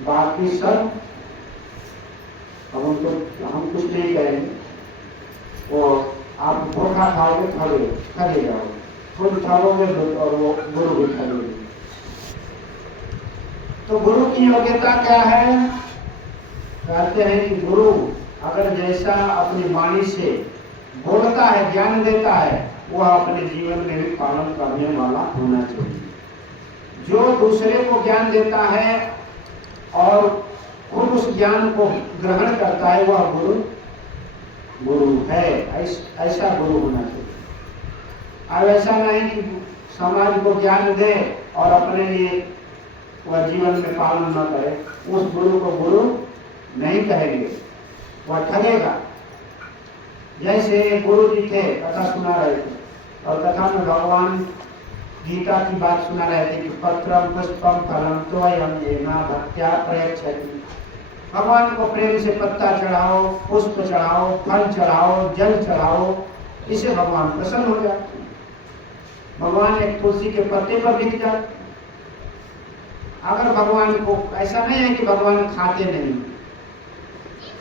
बाकी सब हम कुछ नहीं करेंगे। वो आप धोखा खाओगे, ठगे जाओगे, खुद ठगोगे और वो गुरु भी ठगोगे। तो गुरु की योग्यता क्या है? कहते हैं कि गुरु अगर जैसा अपनी वाणी से बोलता है, ज्ञान देता है, वह अपने जीवन में भी पालन करने वाला होना चाहिए। जो दूसरे को ज्ञान देता है और खुद उस ज्ञान को ग्रहण करता है, वह गुरु है। ऐसा गुरु होना चाहिए। अब ऐसा नहीं कि समाज को ज्ञान दे और अपने लिए वह जीवन में पालन न करे। उस गुरु को गुरु नहीं कहेंगे, वह ठगेगा। जैसे गुरु जी थे, कथा सुना रहे थे और कथा में भगवान गीता की बात सुना रहे थे कि पत्रम पुष्पम फलम तोयम येना भक्त्या प्रयच्छति। भगवान को प्रेम से पत्ता चढ़ाओ, पुष्प चढ़ाओ, फल चढ़ाओ, जल चढ़ाओ, इससे भगवान प्रसन्न हो जाते हैं। भगवान एक तुलसी के पत्ते पर बिक जाते। अगर भगवान को ऐसा नहीं है कि भगवान खाते नहीं,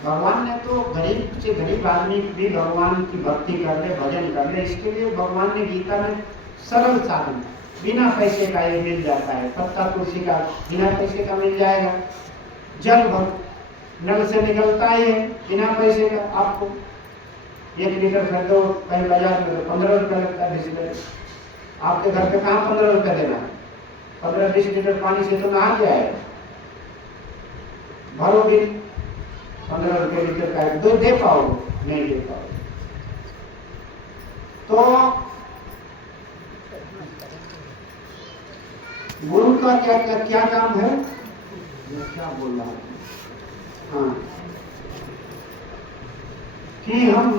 भगवान ने तो गरीब से गरीब आदमी भी भगवान की भक्ति कर ले, भजन कर ले, इसके लिए भगवान ने गीता में सरल साधन बिना पैसे का ये मिल जाता है। पत्ता तुलसी का बिना पैसे का मिल जाएगा। जल नल से निकलता है बिना पैसे का। आपको 1 लीटर खरीदो कहीं बाजार में तो 15 रुपया लगता है 20 लीटर। आपके घर पे कहाँ 15 रुपया देना है? 15-20 लीटर पानी से तो नहा गया है। भरोगे 15 रुपये लीटर का दो दे पाओगे? नहीं दे पाओगे। तो गुरु का क्या काम है? मैं क्या बोल रहा हूँ? हाँ, कि हम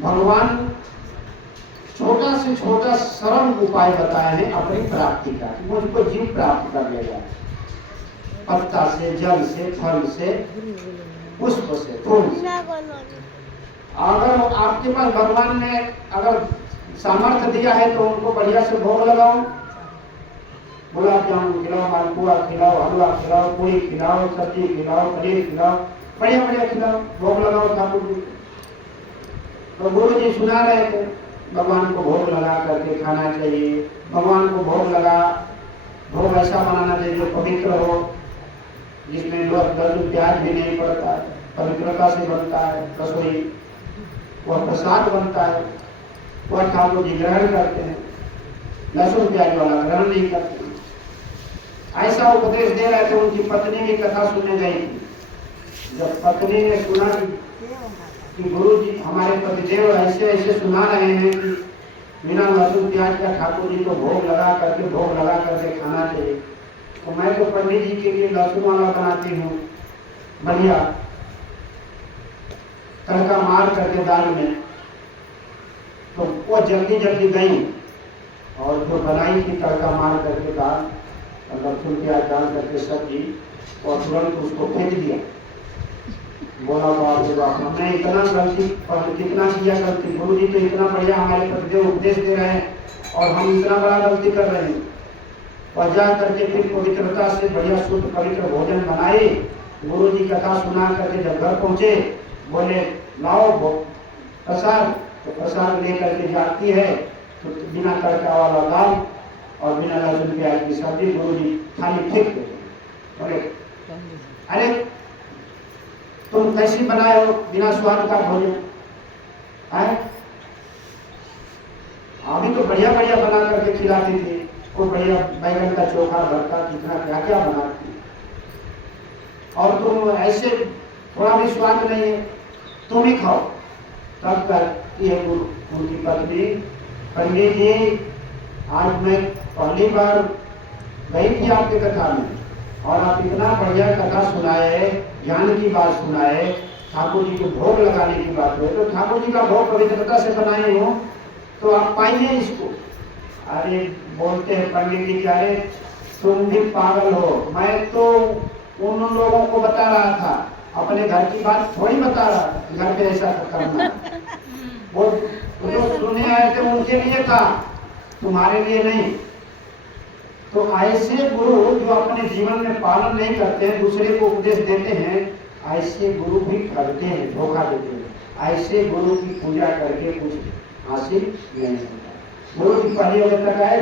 भगवान छोटा से छोटा सरल उपाय बताए हैं अपनी प्राप्ति का। मुझको जीव प्राप्त कर लेगा, पत्ता से, जल से, फल से, पुष्प से, फूल से। अगर आपके पास भगवान ने अगर सामर्थ्य दिया है तो उनको बढ़िया से भोग लगाओ। गुलाब जामुन खिलाओ, मालपुआ खिलाओ, हलवा खिलाओ, पूरी खिलाओ, सब्जी खिलाओ, पनीर खिलाओ, बढ़िया बढ़िया खिलाओ, भोग लगाओ ठाकुर जी। तो गुरु जी सुना रहे थे भगवान को भोग लगा करके खाना चाहिए। भगवान को भोग ऐसा बनाना चाहिए जो पवित्र हो, जिसमें लहसुन प्याज भी नहीं पड़ता है, पवित्रता से बनता है रसोई, वह प्रसाद बनता है, वह ठाकुर जी ग्रहण करते हैं। लहसुन प्याज वाला ग्रहण नहीं करते। ऐसा उपदेश दे रहे थे। उनकी पत्नी की कथा सुनने गई थी। जब पत्नी ने सुना कि गुरु जी हमारे पतिदेव ऐसे ऐसे सुना रहे हैं कि बिना लहसुन प्याज का ठाकुर जी को भोग लगा करके खाना चाहिए, तो मैं तो पंडित जी के लिए लहसुन वाला बनाती हूँ, बढ़िया तड़का मार करके दाल में। तो वो जल्दी जल्दी गई और जो बनाई थी तड़का मार करके दाल और लहसुन प्याज डाल करके सब्जी, और तुरंत उसको फेंक दिया। बोला बाप रे बाप, हमने इतना गलती, कितना किया गलती। गुरु जी तो इतना बढ़िया हमारे पतिदेव उपदेश दे रहे हैं और हम इतना बड़ा गलती कर रहे हैं। और जा करके फिर पवित्रता से बढ़िया शुद्ध पवित्र भोजन बनाए। गुरु जी कथा सुना करके जब घर पहुंचे, बोले लाओ प्रसाद। तो प्रसाद लेकर के जाती है तो बिना तड़का वाला दाल और बिना लहसुन प्याज की सब्जी गुरु जी खाली फेंक देते। बोले अरे तुम कैसी बनाए हो बिना स्वाद का भोजन? अभी तो बढ़िया बढ़िया बना करके खिलाती थी, कोई बढ़िया बैगन का चोखा, भरता, कितना क्या क्या बनाती, और तुम ऐसे थोड़ा भी स्वाद नहीं है, तुम ही खाओ। तब कहती है उनकी पत्नी, पंडित जी आज मैं पहली बार गई थी आपके कथा में और आप इतना बढ़िया कथा सुनाए, ज्ञान की बात सुनाए, ठाकुर जी को भोग लगाने की बात हुई, तो ठाकुर जी का भोग पवित्रता से बनाए हो तो आप पाइए इसको। अरे बोलते हैं पंडित जी, अरे तुम भी पागल हो, मैं तो उन लोगों को बता रहा था, अपने घर की बात थोड़ी बता रहा था, घर पे ऐसा करना। वो जो सुने आए थे उनके लिए था, तुम्हारे लिए नहीं। तो ऐसे गुरु जो अपने जीवन में पालन नहीं करते हैं, दूसरे को उपदेश देते हैं, ऐसे गुरु भी करते हैं, धोखा देते हैं। ऐसे गुरु की पूजा करके कुछ हासिल नहीं होता। गुरु की पहली अवस्था का है